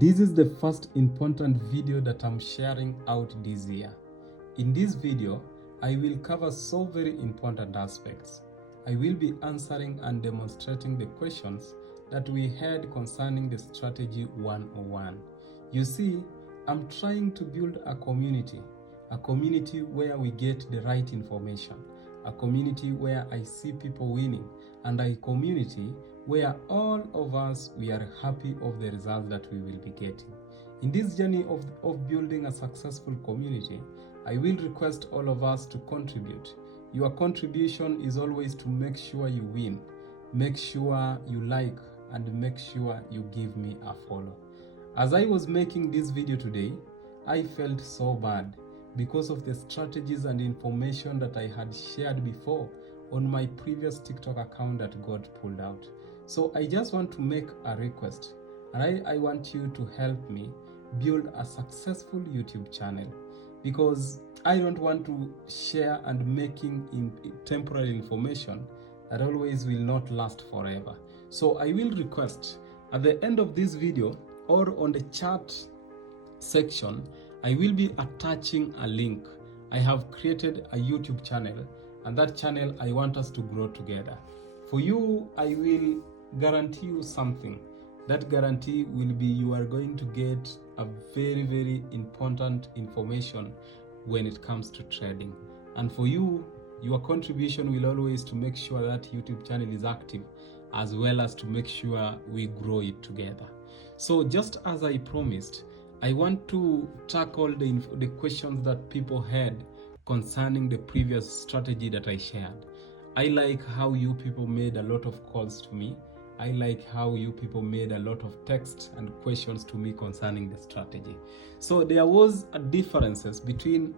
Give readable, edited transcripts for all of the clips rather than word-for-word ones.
This is the first important video that I'm sharing out this year. In this video, I will cover so very important aspects. I will be answering and demonstrating the questions that we had concerning the strategy 101. You see, I'm trying to build a community where we get the right information, a community where I see people winning, and a community where all of us, we are happy of the results that we will be getting. In this journey of building a successful community, I will request all of us to contribute. Your contribution is always to make sure you win, make sure you like, and make sure you give me a follow. As I was making this video today, I felt so bad because of the strategies and information that I had shared before on my previous TikTok account that got pulled out. So I just want to make a request, and I want you to help me build a successful YouTube channel, because I don't want to share and making temporary information that always will not last forever. So I will request at the end of this video or on the chat section, I will be attaching a link. I have created a YouTube channel, and that channel I want us to grow together. For you, I will guarantee you something. That guarantee will be you are going to get a very, very important information when it comes to trading. And for you, your contribution will always to make sure that YouTube channel is active, as well as to make sure we grow it together. So just as I promised, I want to tackle the questions that people had concerning the previous strategy that I shared. I like how you people made a lot of calls to me. I like how you people made a lot of texts and questions to me concerning the strategy. So there was a differences between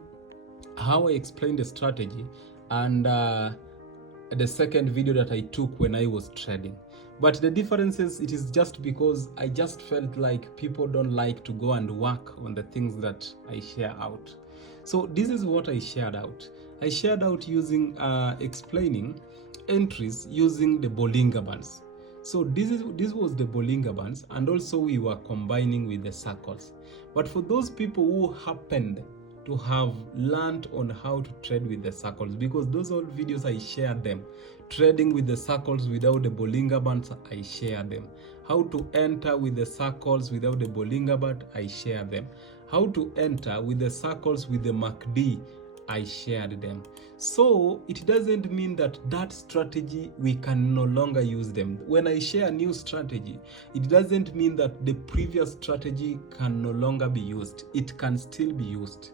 how I explained the strategy and the second video that I took when I was trading. But the differences, it is just because I just felt like people don't like to go and work on the things that I share out. So this is what I shared out. I shared out using explaining entries using the Bollinger Bands. So this was the Bollinger Bands, and also we were combining with the circles. But for those people who happened to have learned on how to trade with the circles, because those old videos I shared them, trading with the circles without the Bollinger Bands, I shared them. How to enter with the circles without the Bollinger Band, I shared them. How to enter with the circles with the MACD, I shared them. So it doesn't mean that strategy we can no longer use them. When I share a new strategy, it doesn't mean that the previous strategy can no longer be used. It can still be used.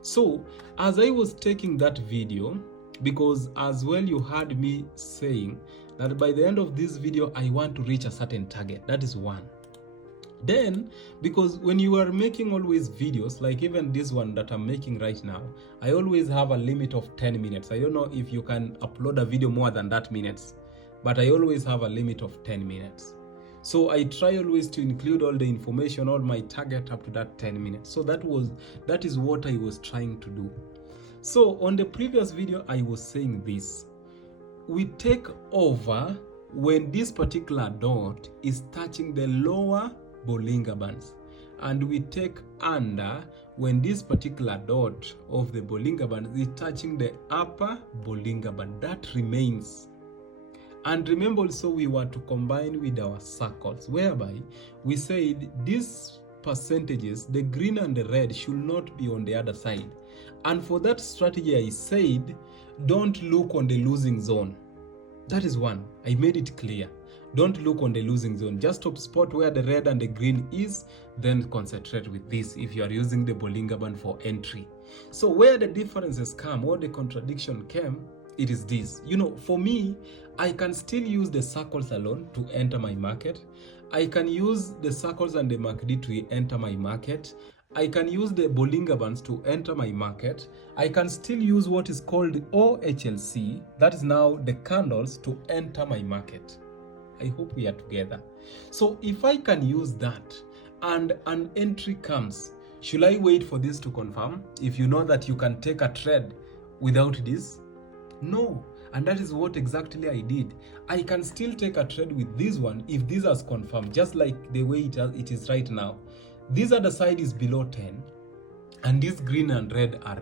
So as I was taking that video, because as well you heard me saying that by the end of this video I want to reach a certain target. That is one. Then, because when you are making always videos, like even this one that I'm making right now, I always have a limit of 10 minutes. I don't know if you can upload a video more than that minutes, but I always have a limit of 10 minutes. So I try always to include all the information, all my target up to that 10 minutes. So that is what I was trying to do. So on the previous video, I was saying this. We take over when this particular dot is touching the lower Bollinger Bands, and we take under when this particular dot of the Bollinger Band is touching the upper Bollinger Band. That remains. And remember also, we were to combine with our circles, whereby we said these percentages, the green and the red, should not be on the other side. And for that strategy, I said don't look on the losing zone. That is one. I made it clear. Don't look on the losing zone. Just spot where the red and the green is, then concentrate with this if you are using the Bollinger Band for entry. So where the differences come, or the contradiction came, it is this. You know, for me, I can still use the circles alone to enter my market. I can use the circles and the MACD to enter my market. I can use the Bollinger Bands to enter my market. I can still use what is called OHLC, that is now the candles, to enter my market. I hope we are together. So if I can use that and an entry comes, should I wait for this to confirm? If you know that you can take a trade without this? No. And that is what exactly I did. I can still take a trade with this one if this has confirmed, just like the way it is right now. This other side is below 10, and this green and red are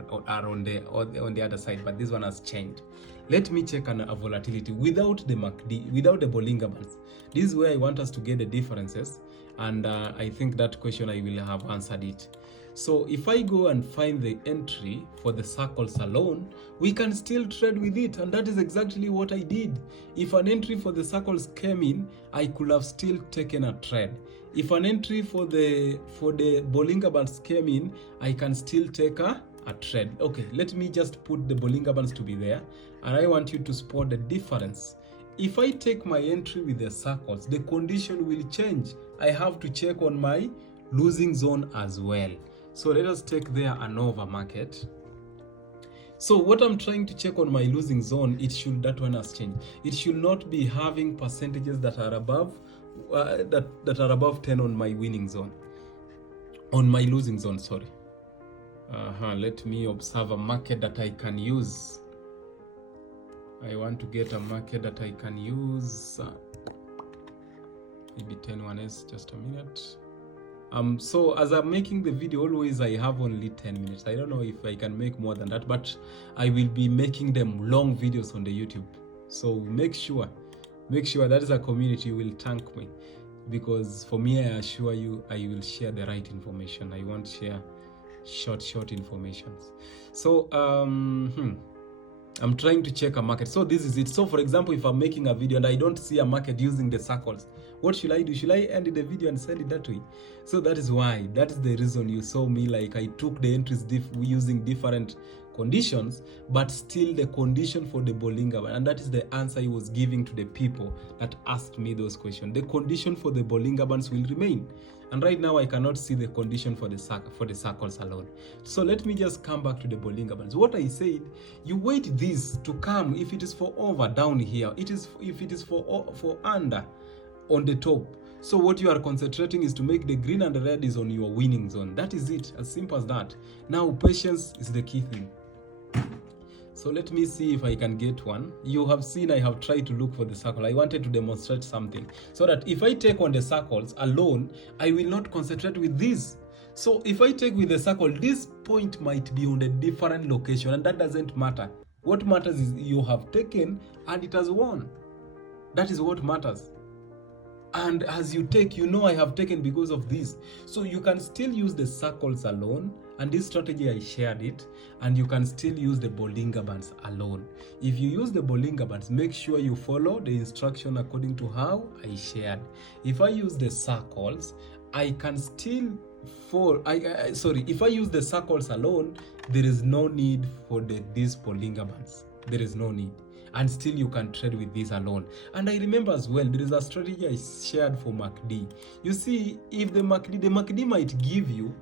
on the other side, but this one has changed. Let me check a volatility without the MACD, without the Bollinger Bands. This is where I want us to get the differences, and I think that question I will have answered it. So if I go and find the entry for the circles alone, we can still trade with it, and that is exactly what I did. If an entry for the circles came in, I could have still taken a trade. If an entry for the Bollinger Bands came in, I can still take a trade. Okay, let me just put the Bollinger Bands to be there, and I want you to spot the difference. If I take my entry with the circles, the condition will change. I have to check on my losing zone as well. So let us take there an over market. So what I'm trying to check on my losing zone, that one has changed. It should not be having percentages that are above that are above 10 on my winning zone, on my losing zone, sorry. Let me observe a market that I can use. I want to get a market that I can use. Maybe 10-1s, just a minute. So as I'm making the video, always I have only 10 minutes. I don't know if I can make more than that, but I will be making them long videos on the YouTube. So make sure that is a community will thank me, because for me, I assure you, I will share the right information. I won't share short informations. So I'm trying to check a market. So this is it. So for example, if I'm making a video and I don't see a market using the circles, what should I do? Should I end the video and send it that way? So that is why, that is the reason you saw me like I took the entries using different conditions, but still the condition for the Bollinger Band, and that is the answer I was giving to the people that asked me those questions. The condition for the Bollinger Bands will remain. And right now I cannot see the condition for the circles alone. So let me just come back to the Bollinger Bands. What I said, you wait this to come if it is for over down here. If it is for under on the top. So what you are concentrating is to make the green and the red is on your winning zone. That is it, as simple as that. Now patience is the key thing. So let me see if I can get one. You have seen I have tried to look for the circle. I wanted to demonstrate something so that if I take on the circles alone, I will not concentrate with this. So if I take with the circle, this point might be on a different location, and that doesn't matter. What matters is you have taken and it has won. That is what matters. And as you take, you know I have taken because of this. So you can still use the circles alone, and this strategy I shared it, and you can still use the Bollinger Bands alone. If you use the Bollinger Bands, make sure you follow the instruction according to how I shared. If I use the circles, I can still if I use the circles alone, there is no need for these Bollinger Bands. There is no need. And still you can trade with this alone. And I remember as well, there is a strategy I shared for MACD. You see, if the MACD might give you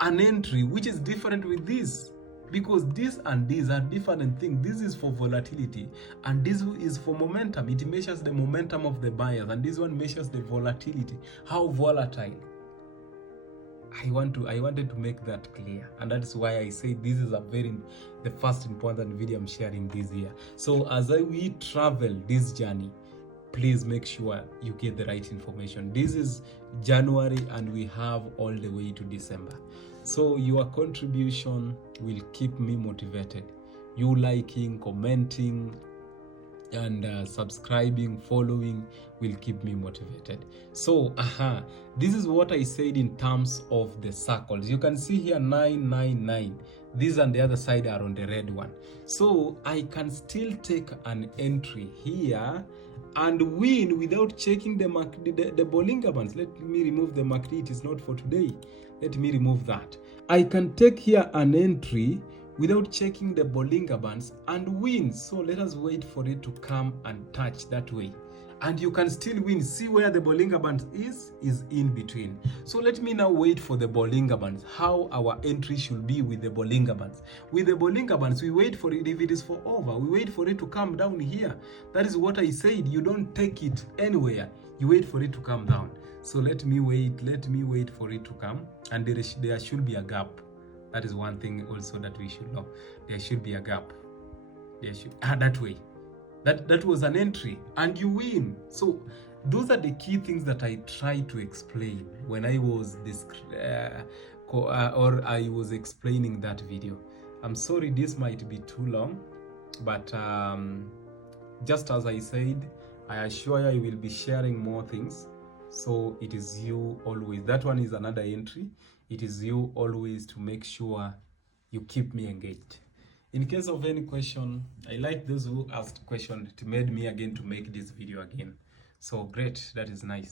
an entry which is different with this, because this and these are different things. This is for volatility and this is for momentum. It measures the momentum of the buyers, and this one measures the volatility, how volatile. I wanted to make that clear, and that's why I say this is the first important video I'm sharing this year. So as we travel this journey, please make sure you get the right information. This is January and we have all the way to December. So your contribution will keep me motivated. You liking, commenting, and subscribing, following will keep me motivated. So this is what I said in terms of the circles. You can see here 999. These on the other side are on the red one. So I can still take an entry here and win without checking the Bollinger Bands. Let me remove the MACD. It is not for today. Let me remove that. I can take here an entry without checking the Bollinger Bands and win. So let us wait for it to come and touch that way. And you can still win. See where the Bollinger Band is in between. So let me now wait for the Bollinger Bands, how our entry should be with the Bollinger Bands. With the Bollinger Bands, we wait for it. If it is for over, we wait for it to come down here. That is what I said. You don't take it anywhere. You wait for it to come down. So let me wait for it to come. And there should be a gap. That is one thing also that we should know. There should be a gap. There should that way. That was an entry and you win. So those are the key things that I try to explain when I was or I was explaining that video. I'm sorry this might be too long, but just as I said, I assure you I will be sharing more things. So it is you always. That one is another entry. It is you always to make sure you keep me engaged. In case of any question, I like those who asked question. It made me again to make this video again. So great, that is nice.